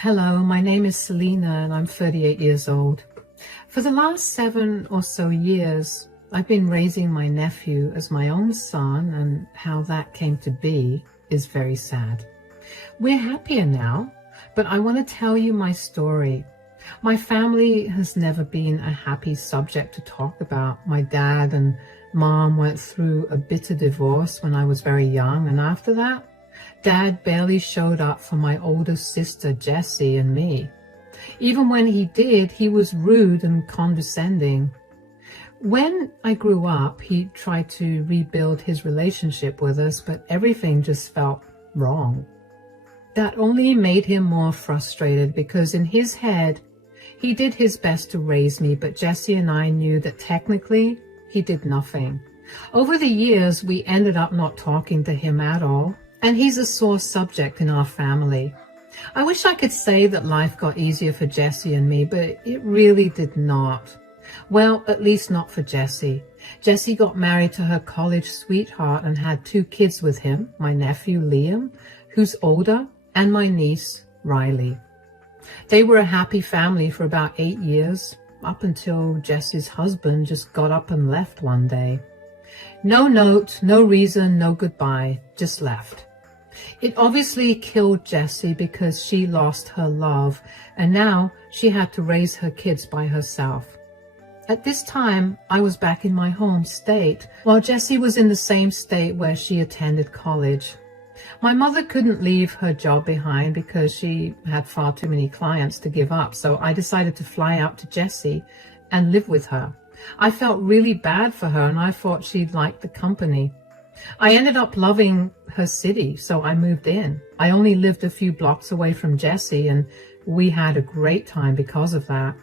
Hello, my name is Selena and I'm 38 years old. For the last 7 or so years, I've been raising my nephew as my own son, and how that came to be is very sad. We're happier now, but I want to tell you my story. My family has never been a happy subject to talk about. My dad and mom went through a bitter divorce when I was very young, and after that, Dad barely showed up for my older sister Jessie and me. Even when he did, he was rude and condescending. When I grew up, he tried to rebuild his relationship with us, but everything just felt wrong. That only made him more frustrated because in his head, he did his best to raise me, but Jessie and I knew that technically he did nothing. Over the years, we ended up not talking to him at all, and he's a sore subject in our family. I wish I could say that life got easier for Jessie and me, but it really did not. Well, at least not for Jessie. Jessie got married to her college sweetheart and had 2 kids with him, my nephew Liam, who's older, and my niece Riley. They were a happy family for about 8 years, up until Jessie's husband just got up and left one day. No note, no reason, no goodbye, just left. It obviously killed Jessie because she lost her love, and now she had to raise her kids by herself. At this time, I was back in my home state, while Jessie was in the same state where she attended college. My mother couldn't leave her job behind because she had far too many clients to give up, so I decided to fly out to Jessie and live with her. I felt really bad for her, and I thought she'd like the company. I ended up loving her city, so I moved in. I only lived a few blocks away from Jessie, and we had a great time because of that.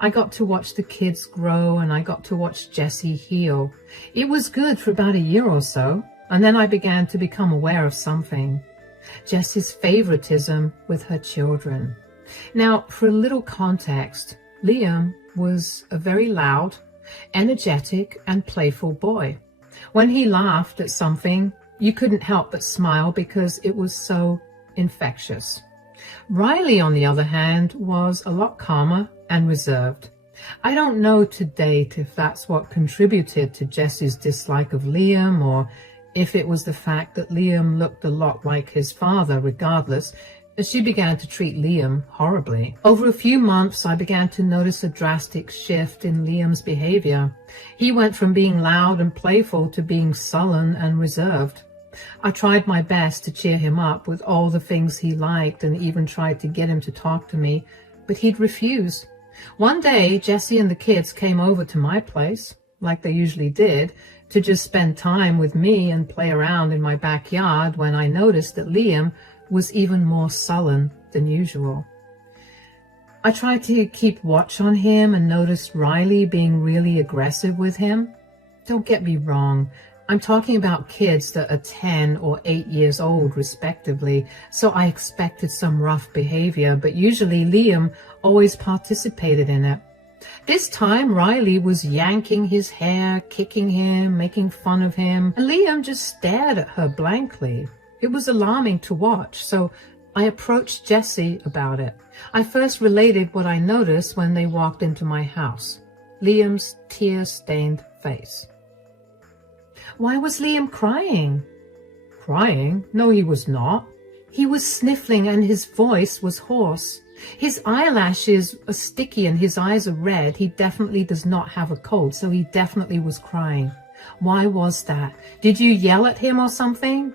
I got to watch the kids grow, and I got to watch Jessie heal. It was good for about a year or so, and then I began to become aware of something. Jessie's favoritism with her children. Now, for a little context, Liam was a very loud, energetic, and playful boy. When he laughed at something, you couldn't help but smile because it was so infectious. Riley, on the other hand, was a lot calmer and reserved. I don't know to date if that's what contributed to Jessie's dislike of Liam, or if it was the fact that Liam looked a lot like his father. Regardless, she began to treat Liam horribly. Over a few months, I began to notice a drastic shift in Liam's behavior. He went from being loud and playful to being sullen and reserved. I tried my best to cheer him up with all the things he liked, and even tried to get him to talk to me, but he'd refuse. One day, Jessie and the kids came over to my place, like they usually did, to just spend time with me and play around in my backyard, when I noticed that Liam was even more sullen than usual. I tried to keep watch on him and noticed Riley being really aggressive with him. Don't get me wrong, I'm talking about kids that are 10 or 8 years old respectively, so I expected some rough behavior, but usually Liam always participated in it. This time Riley was yanking his hair, kicking him, making fun of him, and Liam just stared at her blankly. It was alarming to watch, so I approached Jessie about it. I first related what I noticed when they walked into my house: Liam's tear-stained face. Why was Liam crying? Crying? No, he was not. He was sniffling and his voice was hoarse. His eyelashes are sticky and his eyes are red. He definitely does not have a cold, so he definitely was crying. Why was that? Did you yell at him or something?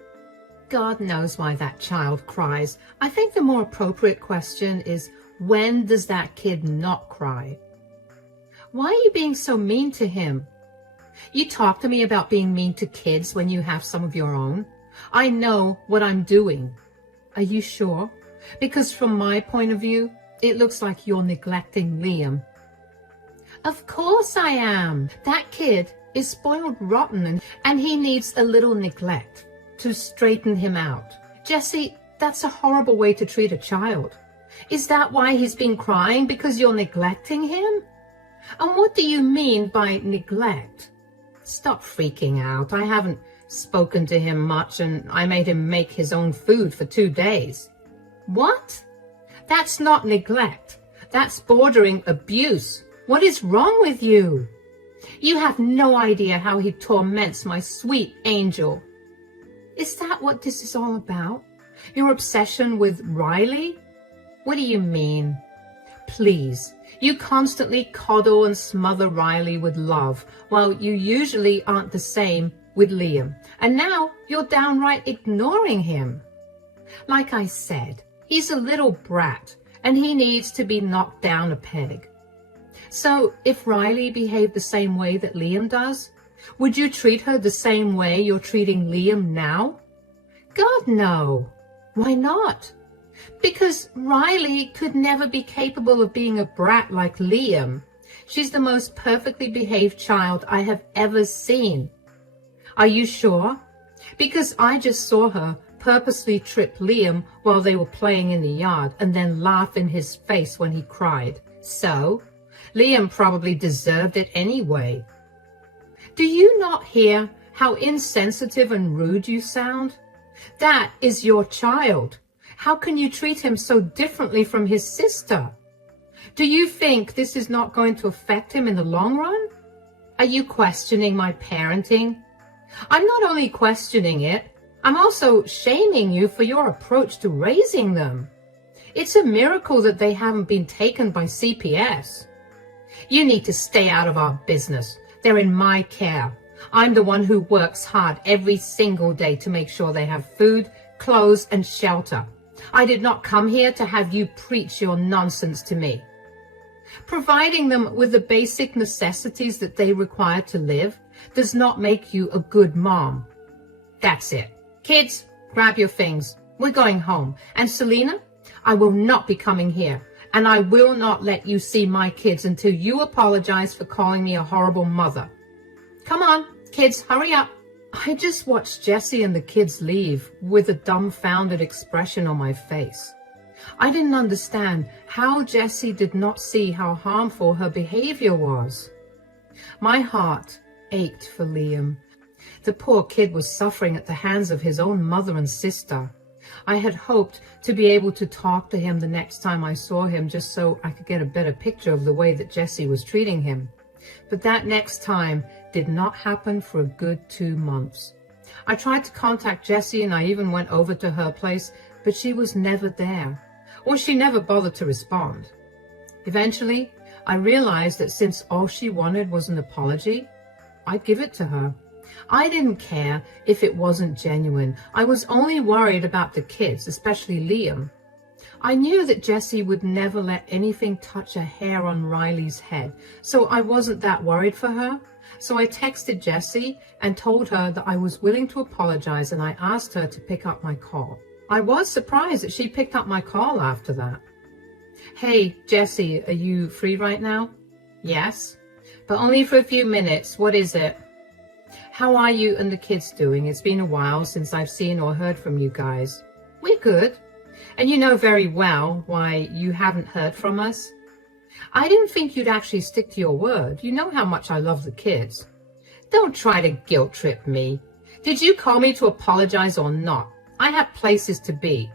God knows why that child cries. I think the more appropriate question is, when does that kid not cry? Why are you being so mean to him? You talk to me about being mean to kids when you have some of your own. I know what I'm doing. Are you sure? Because from my point of view, it looks like you're neglecting Liam. Of course I am. That kid is spoiled rotten, and he needs a little neglect to straighten him out. Jessie, that's a horrible way to treat a child. Is that why he's been crying? Because you're neglecting him? And what do you mean by neglect? Stop freaking out. I haven't spoken to him much, and I made him make his own food for 2 days. What? That's not neglect. That's bordering abuse. What is wrong with you? You have no idea how he torments my sweet angel. Is that what this is all about? Your obsession with Riley? What do you mean? Please, you constantly coddle and smother Riley with love, while you usually aren't the same with Liam. And now you're downright ignoring him. Like I said, he's a little brat, and he needs to be knocked down a peg. So if Riley behaved the same way that Liam does, would you treat her the same way you're treating Liam now? God, no. Why not? Because Riley could never be capable of being a brat like Liam. She's the most perfectly behaved child I have ever seen. Are you sure? Because I just saw her purposely trip Liam while they were playing in the yard and then laugh in his face when he cried. So, Liam probably deserved it anyway. Do you not hear how insensitive and rude you sound? That is your child. How can you treat him so differently from his sister? Do you think this is not going to affect him in the long run? Are you questioning my parenting? I'm not only questioning it, I'm also shaming you for your approach to raising them. It's a miracle that they haven't been taken by CPS. You need to stay out of our business. They're in my care. I'm the one who works hard every single day to make sure they have food, clothes, and shelter. I did not come here to have you preach your nonsense to me. Providing them with the basic necessities that they require to live does not make you a good mom. That's it. Kids, grab your things. We're going home. And Selena, I will not be coming here. And I will not let you see my kids until you apologize for calling me a horrible mother. Come on, kids, hurry up. I just watched Jessie and the kids leave with a dumbfounded expression on my face. I didn't understand how Jessie did not see how harmful her behavior was. My heart ached for Liam. The poor kid was suffering at the hands of his own mother and sister. I had hoped to be able to talk to him the next time I saw him just so I could get a better picture of the way that Jessie was treating him. But that next time did not happen for a good 2 months. I tried to contact Jessie and I even went over to her place, but she was never there, or she never bothered to respond. Eventually, I realized that since all she wanted was an apology, I'd give it to her. I didn't care if it wasn't genuine. I was only worried about the kids, especially Liam. I knew that Jessie would never let anything touch a hair on Riley's head, so I wasn't that worried for her. So I texted Jessie and told her that I was willing to apologize, and I asked her to pick up my call. I was surprised that she picked up my call after that. Hey, Jessie, are you free right now? Yes, but only for a few minutes. What is it? How are you and the kids doing? It's been a while since I've seen or heard from you guys. We're good. And you know very well why you haven't heard from us. I didn't think you'd actually stick to your word. You know how much I love the kids. Don't try to guilt trip me. Did you call me to apologize or not? I have places to be.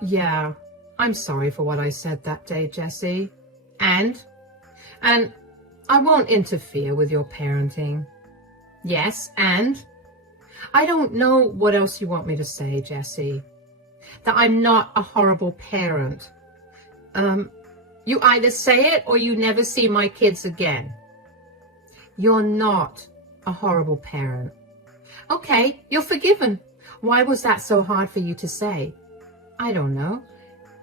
Yeah. I'm sorry for what I said that day, Jessie. And I won't interfere with your parenting. Yes, and? I don't know what else you want me to say, Jessie. That I'm not a horrible parent. You either say it or you never see my kids again. You're not a horrible parent. Okay, you're forgiven. Why was that so hard for you to say? I don't know.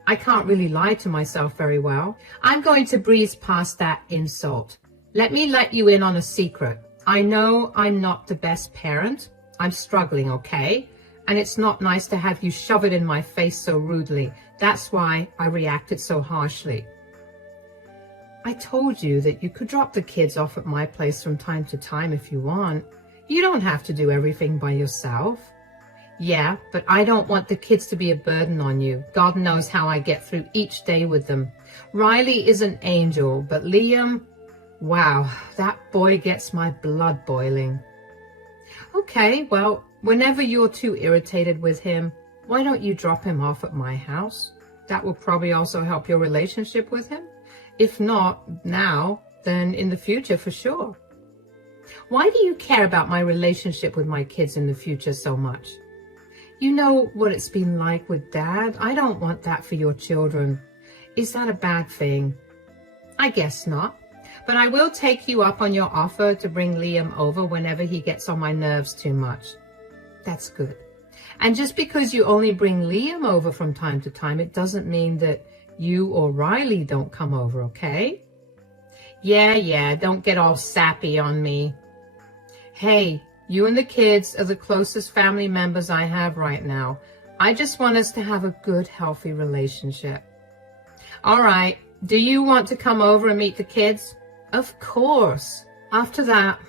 I can't really lie to myself very well. I'm going to breeze past that insult. Let me let you in on a secret. I know I'm not the best parent. I'm struggling, okay? And it's not nice to have you shove it in my face so rudely. That's why I reacted so harshly. I told you that you could drop the kids off at my place from time to time if you want. You don't have to do everything by yourself. Yeah, but I don't want the kids to be a burden on you. God knows how I get through each day with them. Riley is an angel, but Liam, wow, that boy gets my blood boiling. Okay, well, whenever you're too irritated with him, why don't you drop him off at my house? That will probably also help your relationship with him. If not now, then in the future for sure. Why do you care about my relationship with my kids in the future so much? You know what it's been like with Dad. I don't want that for your children. Is that a bad thing? I guess not. But I will take you up on your offer to bring Liam over whenever he gets on my nerves too much. That's good. And just because you only bring Liam over from time to time, it doesn't mean that you or Riley don't come over, okay? Yeah, don't get all sappy on me. Hey, you and the kids are the closest family members I have right now. I just want us to have a good, healthy relationship. All right, do you want to come over and meet the kids? Of course. After that,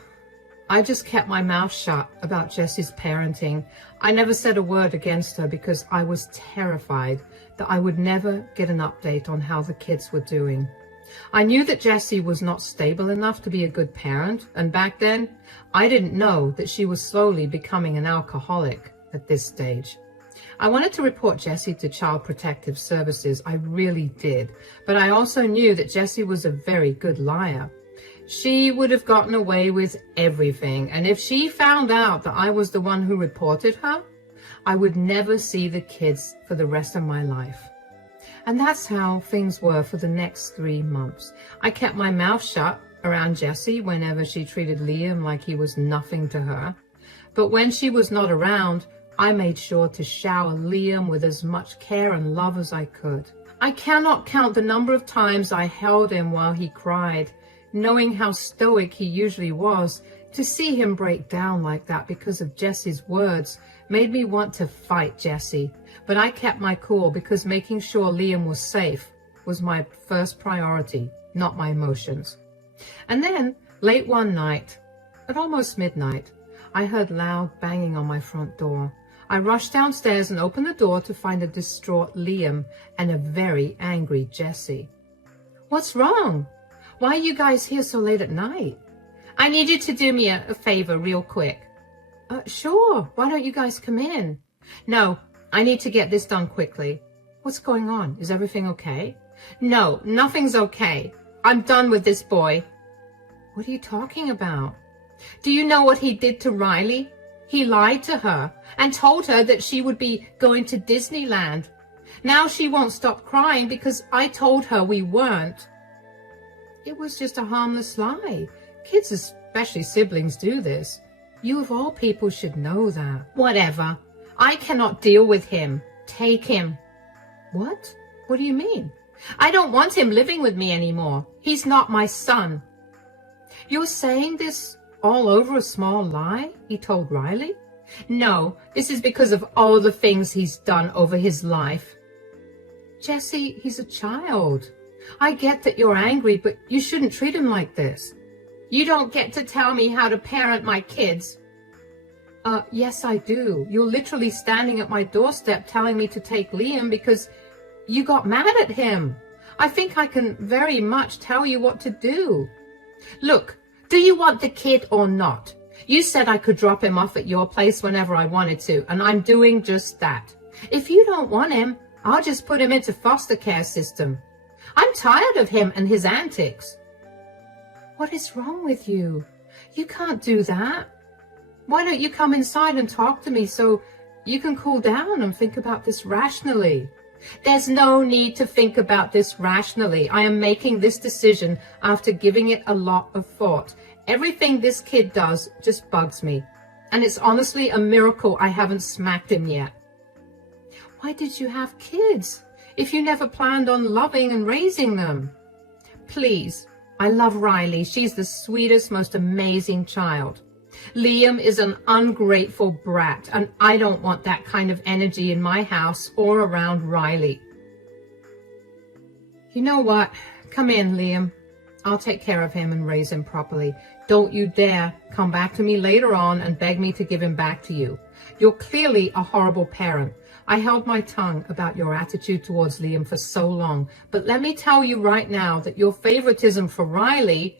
I just kept my mouth shut about Jessie's parenting. I never said a word against her because I was terrified that I would never get an update on how the kids were doing. I knew that Jessie was not stable enough to be a good parent, and back then, I didn't know that she was slowly becoming an alcoholic at this stage. I wanted to report Jessie to Child Protective Services, I really did, but I also knew that Jessie was a very good liar. She would have gotten away with everything, and if she found out that I was the one who reported her, I would never see the kids for the rest of my life. And that's how things were for the next 3 months. I kept my mouth shut around Jessie whenever she treated Liam like he was nothing to her. But when she was not around, I made sure to shower Liam with as much care and love as I could. I cannot count the number of times I held him while he cried, knowing how stoic he usually was. To see him break down like that because of Jessie's words made me want to fight Jessie. But I kept my cool because making sure Liam was safe was my first priority, not my emotions. And then, late one night, at almost midnight, I heard loud banging on my front door. I rushed downstairs and opened the door to find a distraught Liam and a very angry Jessie. What's wrong? Why are you guys here so late at night? I need you to do me a favor real quick. Sure. Why don't you guys come in? No, I need to get this done quickly. What's going on? Is everything okay? No, nothing's okay. I'm done with this boy. What are you talking about? Do you know what he did to Riley? He lied to her and told her that she would be going to Disneyland. Now she won't stop crying because I told her we weren't. It was just a harmless lie. Kids, especially siblings, do this. You of all people should know that. Whatever. I cannot deal with him. Take him. What? What do you mean? I don't want him living with me anymore. He's not my son. You're saying this all over a small lie? He told Riley. No, this is because of all the things he's done over his life. Jessie, he's a child. I get that you're angry, but you shouldn't treat him like this. You don't get to tell me how to parent my kids. Yes, I do. You're literally standing at my doorstep telling me to take Liam because you got mad at him. I think I can very much tell you what to do. Look, do you want the kid or not? You said I could drop him off at your place whenever I wanted to, and I'm doing just that. If you don't want him, I'll just put him into foster care system. I'm tired of him and his antics. What is wrong with you? You can't do that. Why don't you come inside and talk to me so you can cool down and think about this rationally? There's no need to think about this rationally. I am making this decision after giving it a lot of thought. Everything this kid does just bugs me. And it's honestly a miracle I haven't smacked him yet. Why did you have kids if you never planned on loving and raising them? Please, I love Riley. She's the sweetest, most amazing child. Liam is an ungrateful brat, and I don't want that kind of energy in my house or around Riley. You know what? Come in, Liam. I'll take care of him and raise him properly. Don't you dare come back to me later on and beg me to give him back to you. You're clearly a horrible parent. I held my tongue about your attitude towards Liam for so long, but let me tell you right now that your favoritism for Riley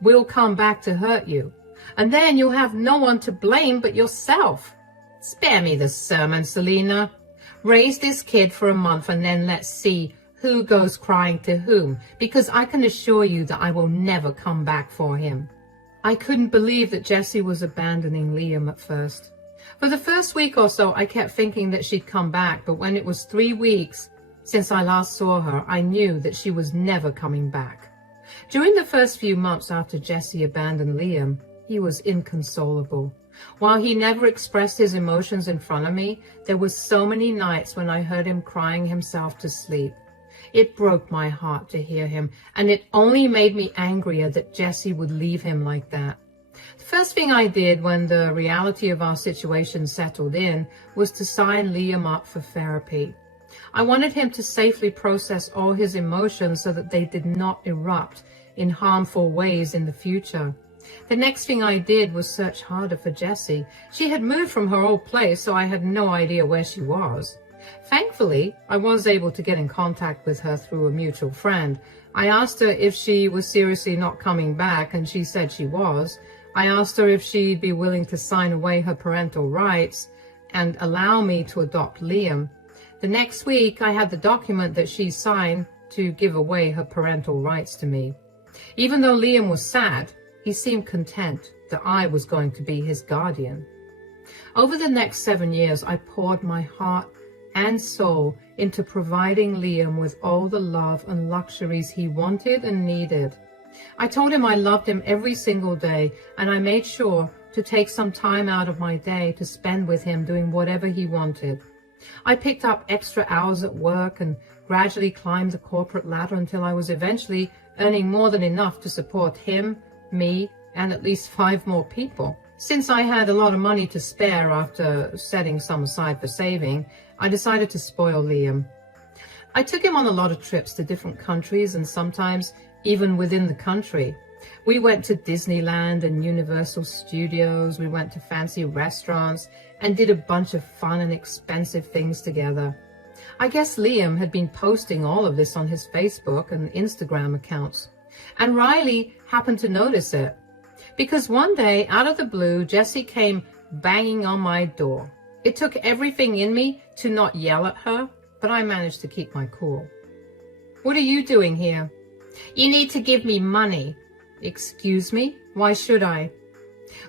will come back to hurt you. And then you'll have no one to blame but yourself. Spare me the sermon, Selena. Raise this kid for a month and then let's see who goes crying to whom, because I can assure you that I will never come back for him. I couldn't believe that Jessie was abandoning Liam at first. For the first week or so, I kept thinking that she'd come back, but when it was 3 weeks since I last saw her, I knew that she was never coming back. During the first few months after Jessie abandoned Liam, he was inconsolable. While he never expressed his emotions in front of me, there were so many nights when I heard him crying himself to sleep. It broke my heart to hear him, and it only made me angrier that Jessie would leave him like that. The first thing I did when the reality of our situation settled in was to sign Liam up for therapy. I wanted him to safely process all his emotions so that they did not erupt in harmful ways in the future. The next thing I did was search harder for Jessie. She had moved from her old place, so I had no idea where she was. Thankfully, I was able to get in contact with her through a mutual friend. I asked her if she was seriously not coming back, and she said she was. I asked her if she'd be willing to sign away her parental rights and allow me to adopt Liam. The next week, I had the document that she signed to give away her parental rights to me. Even though Liam was sad, he seemed content that I was going to be his guardian. Over the next 7 years, I poured my heart and soul into providing Liam with all the love and luxuries he wanted and needed. I told him I loved him every single day, and I made sure to take some time out of my day to spend with him doing whatever he wanted. I picked up extra hours at work and gradually climbed the corporate ladder until I was eventually earning more than enough to support him, me, and at least 5 more people. Since I had a lot of money to spare after setting some aside for saving, I decided to spoil Liam. I took him on a lot of trips to different countries and sometimes even within the country. We went to Disneyland and Universal Studios, we went to fancy restaurants and did a bunch of fun and expensive things together. I guess Liam had been posting all of this on his Facebook and Instagram accounts, and Riley happened to notice it. Because one day, out of the blue, Jessie came banging on my door. It took everything in me to not yell at her, but I managed to keep my cool. "What are you doing here?" "You need to give me money." "Excuse me? Why should I?"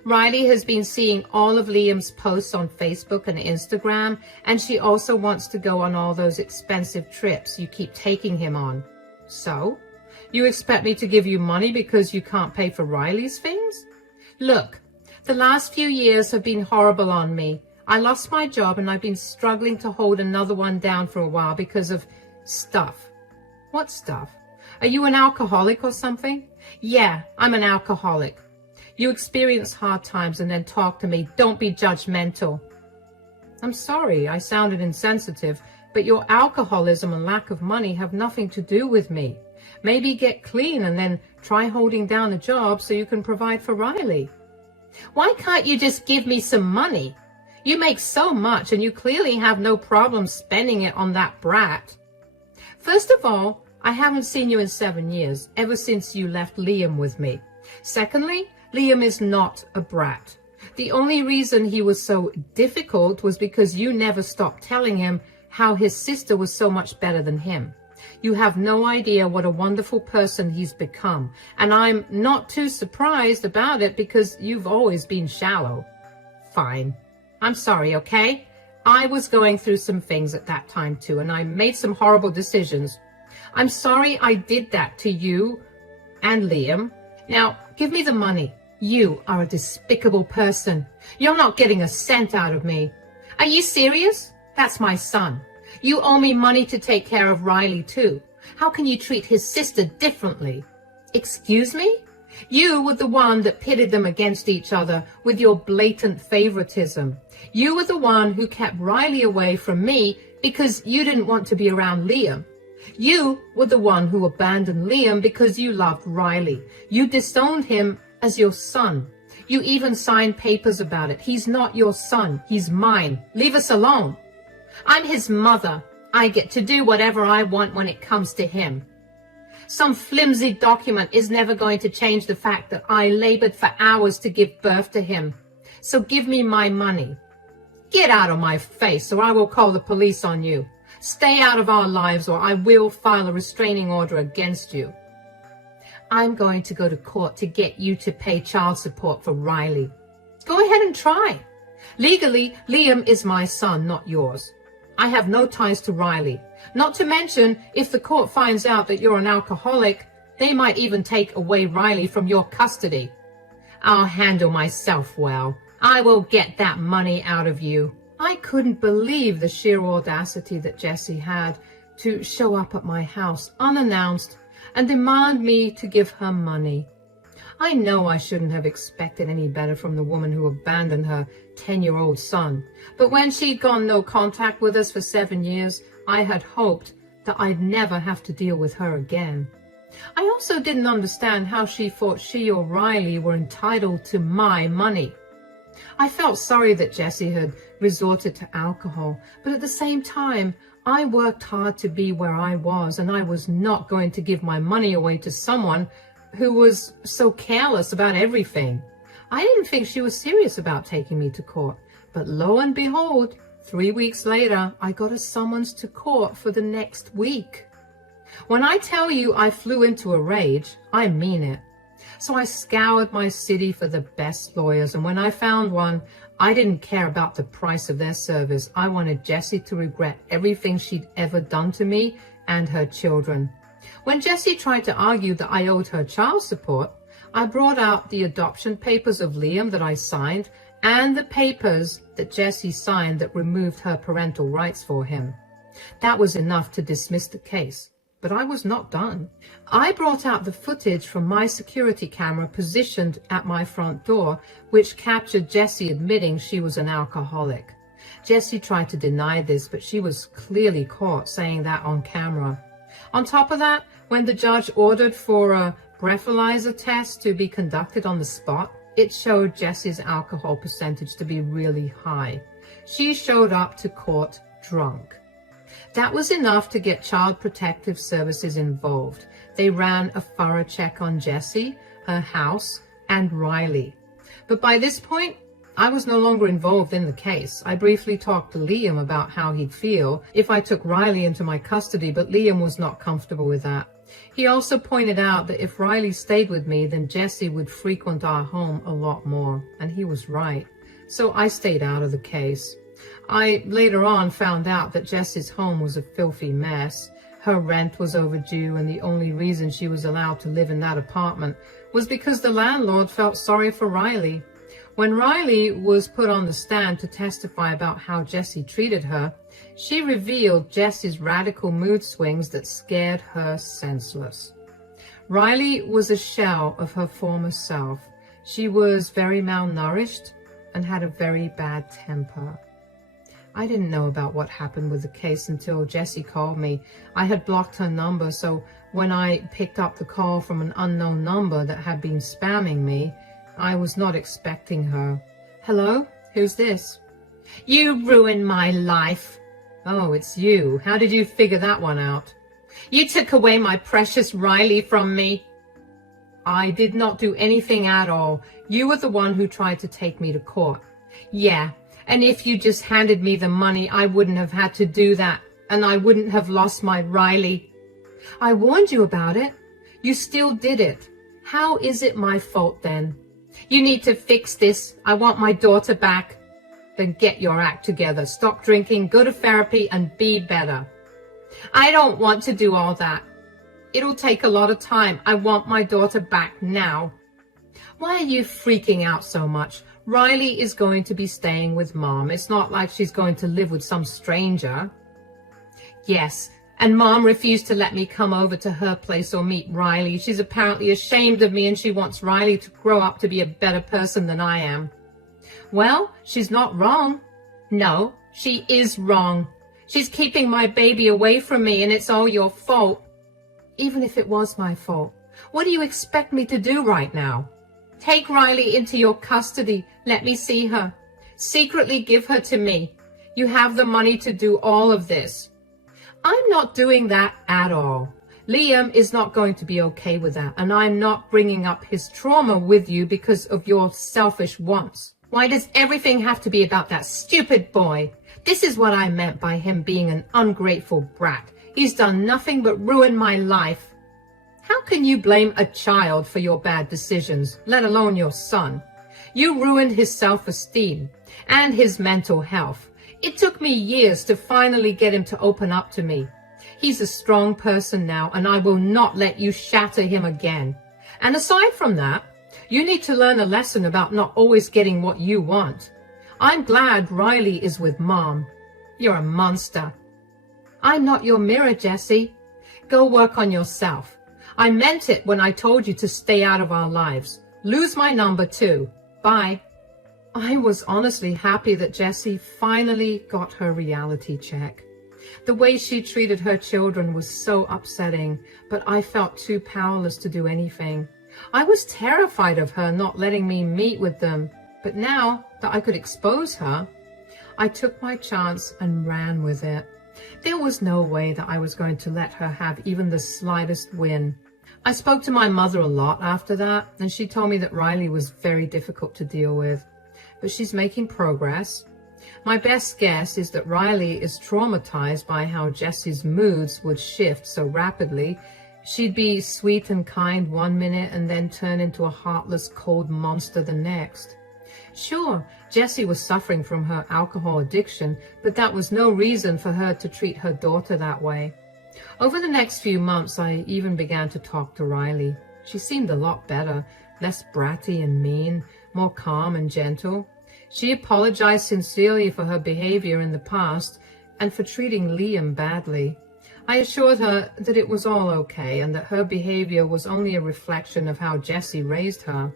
"Riley has been seeing all of Liam's posts on Facebook and Instagram, and she also wants to go on all those expensive trips you keep taking him on." "So? You expect me to give you money because you can't pay for Riley's things?" "Look, the last few years have been horrible on me. I lost my job and I've been struggling to hold another one down for a while because of stuff." "What stuff? Are you an alcoholic or something?" "Yeah, I'm an alcoholic." "You experience hard times and then talk to me. Don't be judgmental." "I'm sorry, I sounded insensitive, but your alcoholism and lack of money have nothing to do with me. Maybe get clean and then try holding down a job so you can provide for Riley." "Why can't you just give me some money? You make so much and you clearly have no problem spending it on that brat." "First of all, I haven't seen you in 7 years, ever since you left Liam with me. Secondly, Liam is not a brat. The only reason he was so difficult was because you never stopped telling him how his sister was so much better than him. You have no idea what a wonderful person he's become, and I'm not too surprised about it because you've always been shallow." "Fine. I'm sorry, okay? I was going through some things at that time too, and I made some horrible decisions. I'm sorry I did that to you and Liam. Now, give me the money. You are a despicable person. You're not getting a cent out of me." "Are you serious? That's my son. You owe me money to take care of Riley too. How can you treat his sister differently?" "Excuse me? You were the one that pitted them against each other with your blatant favoritism. You were the one who kept Riley away from me because you didn't want to be around Liam. You were the one who abandoned Liam because you loved Riley. You disowned him as your son. You even signed papers about it. He's not your son. He's mine. Leave us alone." "I'm his mother. I get to do whatever I want when it comes to him. Some flimsy document is never going to change the fact that I labored for hours to give birth to him. So give me my money." Get out of my face, or I will call the police on you. Stay out of our lives, or I will file a restraining order against you. I'm going to go to court to get you to pay child support for Riley. Go ahead and try. Legally, Liam is my son, not yours. I have no ties to Riley. Not to mention, if the court finds out that you're an alcoholic, they might even take away Riley from your custody. I'll handle myself well. I will get that money out of you. I couldn't believe the sheer audacity that Jessie had to show up at my house unannounced and demand me to give her money. I know I shouldn't have expected any better from the woman who abandoned her 10-year-old son, but when she'd gone no contact with us for 7 years, I had hoped that I'd never have to deal with her again. I also didn't understand how she thought she or Riley were entitled to my money. I felt sorry that Jessie had resorted to alcohol, but at the same time, I worked hard to be where I was, and I was not going to give my money away to someone who was so careless about everything. I didn't think she was serious about taking me to court, but lo and behold, 3 weeks later, I got a summons to court for the next week. When I tell you I flew into a rage, I mean it. So I scoured my city for the best lawyers, and when I found one, I didn't care about the price of their service. I wanted Jessie to regret everything she'd ever done to me and her children. When Jessie tried to argue that I owed her child support, I brought out the adoption papers of Liam that I signed and the papers that Jessie signed that removed her parental rights for him. That was enough to dismiss the case. But I was not done. I brought out the footage from my security camera positioned at my front door, which captured Jessie admitting she was an alcoholic. Jessie tried to deny this, but she was clearly caught saying that on camera. On top of that, when the judge ordered for a breathalyzer test to be conducted on the spot, it showed Jessie's alcohol percentage to be really high. She showed up to court drunk. That was enough to get Child Protective Services involved. They ran a thorough check on Jessie, her house, and Riley. But by this point, I was no longer involved in the case. I briefly talked to Liam about how he'd feel if I took Riley into my custody, but Liam was not comfortable with that. He also pointed out that if Riley stayed with me, then Jessie would frequent our home a lot more, and he was right. So I stayed out of the case. I later on found out that Jessie's home was a filthy mess. Her rent was overdue, and the only reason she was allowed to live in that apartment was because the landlord felt sorry for Riley. When Riley was put on the stand to testify about how Jessie treated her, she revealed Jessie's radical mood swings that scared her senseless. Riley was a shell of her former self. She was very malnourished and had a very bad temper. I didn't know about what happened with the case until Jessie called me. I had blocked her number, so when I picked up the call from an unknown number that had been spamming me, I was not expecting her. Hello? Who's this? You ruined my life. Oh, it's you. How did you figure that one out? You took away my precious Riley from me. I did not do anything at all. You were the one who tried to take me to court. Yeah. And if you just handed me the money, I wouldn't have had to do that, and I wouldn't have lost my Riley. I warned you about it. You still did it. How is it my fault then? You need to fix this. I want my daughter back. Then get your act together. Stop drinking, go to therapy, and be better. I don't want to do all that. It'll take a lot of time. I want my daughter back now. Why are you freaking out so much? Riley is going to be staying with Mom. It's not like she's going to live with some stranger. Yes, and Mom refused to let me come over to her place or meet Riley. She's apparently ashamed of me, and she wants Riley to grow up to be a better person than I am. Well, she's not wrong. No, she is wrong. She's keeping my baby away from me, and it's all your fault. Even if it was my fault, what do you expect me to do right now? Take Riley into your custody. Let me see her. Secretly give her to me. You have the money to do all of this. I'm not doing that at all. Liam is not going to be okay with that, and I'm not bringing up his trauma with you because of your selfish wants. Why does everything have to be about that stupid boy? This is what I meant by him being an ungrateful brat. He's done nothing but ruin my life. How can you blame a child for your bad decisions, let alone your son? You ruined his self-esteem and his mental health. It took me years to finally get him to open up to me. He's a strong person now, and I will not let you shatter him again. And aside from that, you need to learn a lesson about not always getting what you want. I'm glad Riley is with Mom. You're a monster. I'm not your mirror, Jessie. Go work on yourself. I meant it when I told you to stay out of our lives. Lose my number too. Bye. I was honestly happy that Jessie finally got her reality check. The way she treated her children was so upsetting, but I felt too powerless to do anything. I was terrified of her not letting me meet with them, but now that I could expose her, I took my chance and ran with it. There was no way that I was going to let her have even the slightest win. I spoke to my mother a lot after that, and she told me that Riley was very difficult to deal with, but she's making progress. My best guess is that Riley is traumatized by how Jessie's moods would shift so rapidly. She'd be sweet and kind one minute and then turn into a heartless, cold monster the next. Sure, Jessie was suffering from her alcohol addiction, but that was no reason for her to treat her daughter that way. Over the next few months, I even began to talk to Riley. She seemed a lot better, less bratty and mean, more calm and gentle. She apologized sincerely for her behavior in the past and for treating Liam badly. I assured her that it was all okay and that her behavior was only a reflection of how Jessie raised her.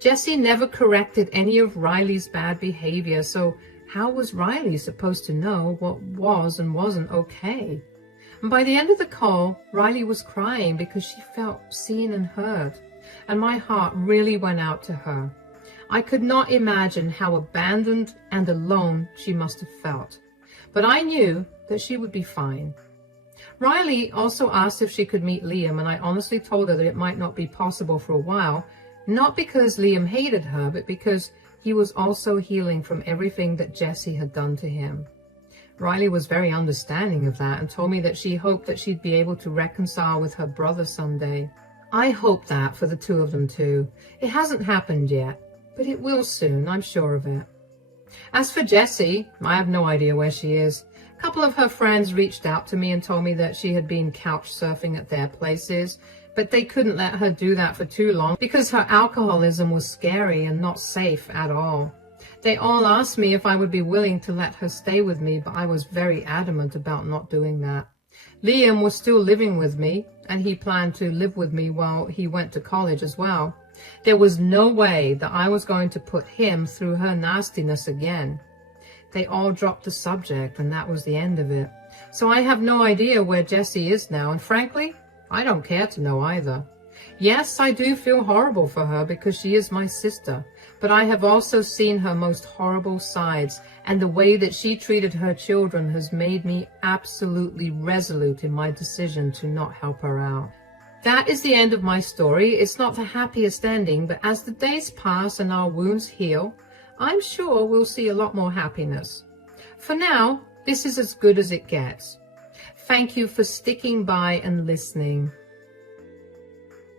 Jessie never corrected any of Riley's bad behavior, so how was Riley supposed to know what was and wasn't okay? And by the end of the call, Riley was crying because she felt seen and heard, and my heart really went out to her. I could not imagine how abandoned and alone she must have felt, but I knew that she would be fine. Riley also asked if she could meet Liam, and I honestly told her that it might not be possible for a while, not because Liam hated her, but because he was also healing from everything that Jessie had done to him. Riley was very understanding of that and told me that she hoped that she'd be able to reconcile with her brother someday. I hope that for the two of them too. It hasn't happened yet, but it will soon, I'm sure of it. As for Jessie, I have no idea where she is. A couple of her friends reached out to me and told me that she had been couch surfing at their places, but they couldn't let her do that for too long because her alcoholism was scary and not safe at all. They all asked me if I would be willing to let her stay with me, but I was very adamant about not doing that. Liam was still living with me, and he planned to live with me while he went to college as well. There was no way that I was going to put him through her nastiness again. They all dropped the subject, and that was the end of it. So I have no idea where Jessie is now, and frankly, I don't care to know either. Yes, I do feel horrible for her because she is my sister, but I have also seen her most horrible sides, and the way that she treated her children has made me absolutely resolute in my decision to not help her out. That is the end of my story. It's not the happiest ending, but as the days pass and our wounds heal, I'm sure we'll see a lot more happiness. For now, this is as good as it gets. Thank you for sticking by and listening.